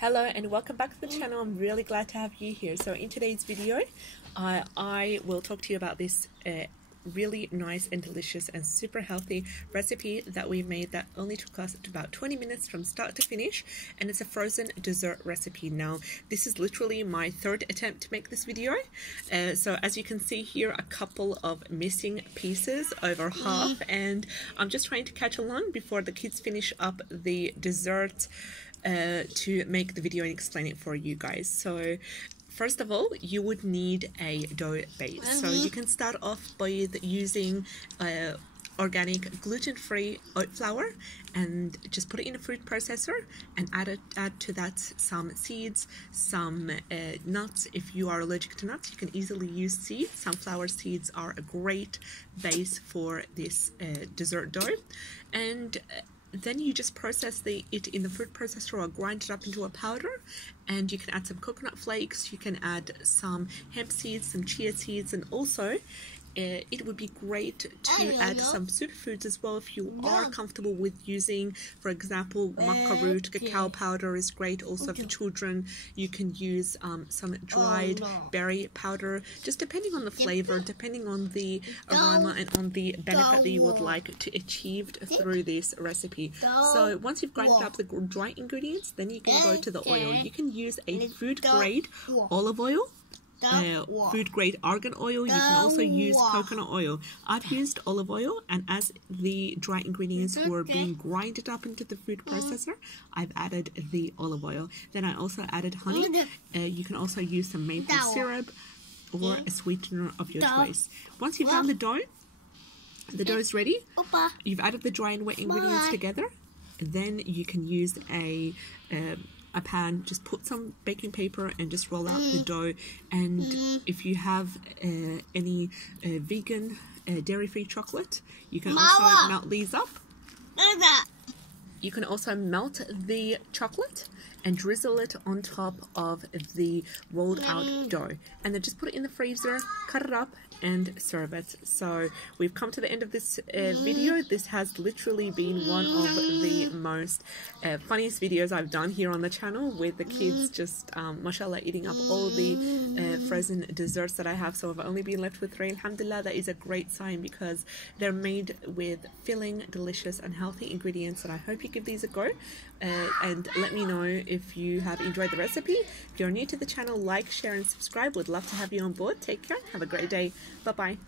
Hello and welcome back to the channel. I'm really glad to have you here. So in today's video, I will talk to you about this really nice and delicious and super healthy recipe that we made that only took us about 20 minutes from start to finish, and it's a frozen dessert recipe. Now this is literally my third attempt to make this video, so as you can see here, a couple of missing pieces, over half, and I'm just trying to catch along before the kids finish up the dessert to make the video and explain it for you guys. So first of all, you would need a dough base. So you can start off by using organic gluten-free oat flour and just put it in a food processor and add to that some seeds, some nuts. If you are allergic to nuts, you can easily use seeds. Sunflower seeds are a great base for this dessert dough, and then you just process it in the food processor or grind it up into a powder, and you can add some coconut flakes, you can add some hemp seeds, some chia seeds, and also it would be great to add some superfoods as well if you are comfortable with using, for example, maca root. Cacao powder is great also for children. You can use some dried berry powder, just depending on the flavor, depending on the aroma and on the benefit that you would like to achieve through this recipe. So once you've grinded up the dry ingredients, then you can go to the oil. You can use a food grade olive oil, food grade argan oil. You can also use coconut oil. I've used olive oil, and as the dry ingredients were being grinded up into the food processor, I've added the olive oil. Then I also added honey. You can also use some maple syrup or a sweetener of your choice. Once you've done the dough is ready. You've added the dry and wet ingredients together. Then you can use a pan, just put some baking paper and just roll out the dough. And if you have any vegan dairy-free chocolate, you can also melt these up. You can also melt the chocolate and drizzle it on top of the rolled out dough, and then just put it in the freezer, cut it up and serve it. So we've come to the end of this video. This has literally been one of the most funniest videos I've done here on the channel, with the kids just mashallah eating up all the frozen desserts that I have. So I've only been left with 3. Alhamdulillah, that is a great sign, because they're made with filling, delicious and healthy ingredients, and I hope you give these a go, and let me know if you have enjoyed the recipe. If you're new to the channel, like, share and subscribe. Would love to have you on board. Take care, have a great day. Bye bye.